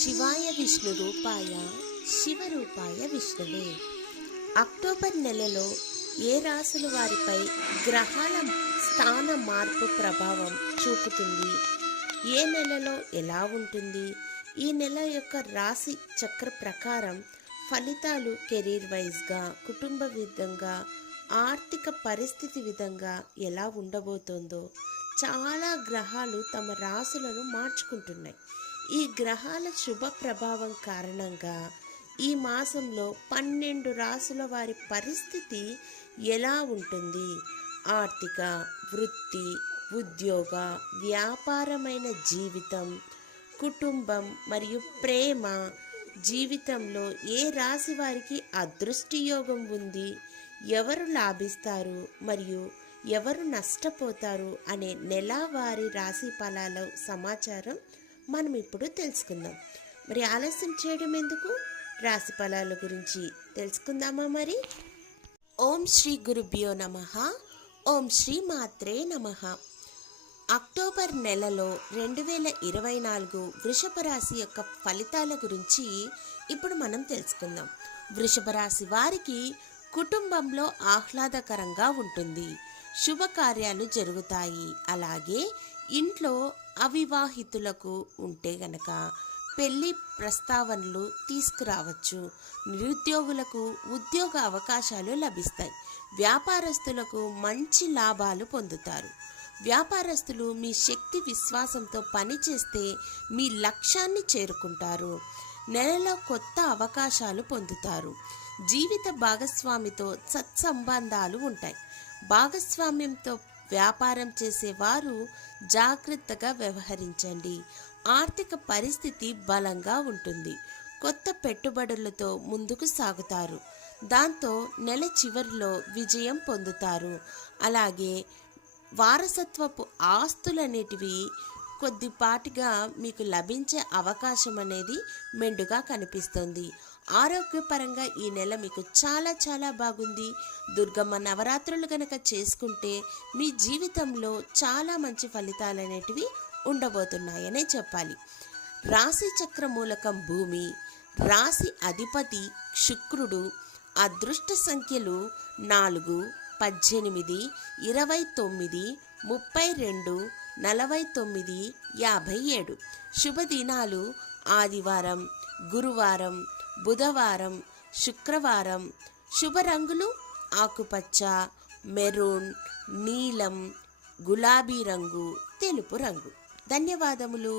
శివాయ విష్ణు రూపాయ శివరూపాయ విష్ణువే. అక్టోబర్ నెలలో ఏ రాశుల వారిపై గ్రహాల స్థాన మార్పు ప్రభావం చూపుతుంది, ఏ నెలలో ఎలా ఉంటుంది, ఈ నెల యొక్క రాశి చక్ర ప్రకారం ఫలితాలు కెరీర్ వైజ్గా, కుటుంబ విధంగా, ఆర్థిక పరిస్థితి విధంగా ఎలా ఉండబోతోందో చాలా గ్రహాలు తమ రాశులను మార్చుకుంటున్నాయి. ఈ గ్రహాల శుభ ప్రభావం కారణంగా ఈ మాసంలో 12 రాశుల వారి పరిస్థితి ఎలా ఉంటుంది, ఆర్థిక, వృత్తి, ఉద్యోగ, వ్యాపారమైన జీవితం, కుటుంబం మరియు ప్రేమ జీవితంలో ఏ రాశి వారికి అదృష్టి యోగం ఉంది, ఎవరు లాభిస్తారు మరియు ఎవరు నష్టపోతారు అనే నెలవారీ రాశి ఫలాల సమాచారం మనం ఇప్పుడు తెలుసుకుందాం. మరి ఆలస్యం చేయడం ఎందుకు, రాశి ఫలాల గురించి తెలుసుకుందామా మరి. ఓం శ్రీ గురుభ్యో నమః. ఓం శ్రీ మాత్రే నమః. అక్టోబర్ నెలలో 2024 వృషభ రాశి యొక్క ఫలితాల గురించి ఇప్పుడు మనం తెలుసుకుందాం. వృషభ రాశి వారికి కుటుంబంలో ఆహ్లాదకరంగా ఉంటుంది, శుభకార్యాలు జరుగుతాయి. అలాగే ఇంట్లో అవివాహితులకు ఉంటే గనక పెళ్లి ప్రస్తావనలు తీసుకురావచ్చు. నిరుద్యోగులకు ఉద్యోగ అవకాశాలు లభిస్తాయి. వ్యాపారస్తులకు మంచి లాభాలు పొందుతారు. వ్యాపారస్తులు మీ శక్తి విశ్వాసంతో పనిచేస్తే మీ లక్ష్యాన్ని చేరుకుంటారు. నెలలో కొత్త అవకాశాలు పొందుతారు. జీవిత భాగస్వామితో సత్సంబంధాలు ఉంటాయి. భాగస్వామ్యంతో వ్యాపారం చేసేవారు జాగ్రత్తగా వ్యవహరించండి. ఆర్థిక పరిస్థితి బలంగా ఉంటుంది. కొత్త పెట్టుబడులతో ముందుకు సాగుతారు. దాంతో నెల చివరిలో విజయం పొందుతారు. అలాగే వారసత్వపు ఆస్తులనేటివి కొద్దిపాటిగా మీకు లభించే అవకాశం అనేది మెండుగా కనిపిస్తుంది. ఆరోగ్యపరంగా ఈ నెల మీకు చాలా బాగుంది. దుర్గమ్మ నవరాత్రులు కనుక చేసుకుంటే మీ జీవితంలో చాలా మంచి ఫలితాలు అనేటివి ఉండబోతున్నాయనే చెప్పాలి. రాశి చక్ర మూలకం భూమి, రాశి అధిపతి శుక్రుడు. అదృష్ట సంఖ్యలు 4, 18, 29, 32, 49, 57. శుభదినాలు ఆదివారం, గురువారం, బుధవారం, శుక్రవారం. శుభ రంగులు ఆకుపచ్చ, మెరూన్, నీలం, గులాబీ రంగు, తెలుపు రంగు. ధన్యవాదములు.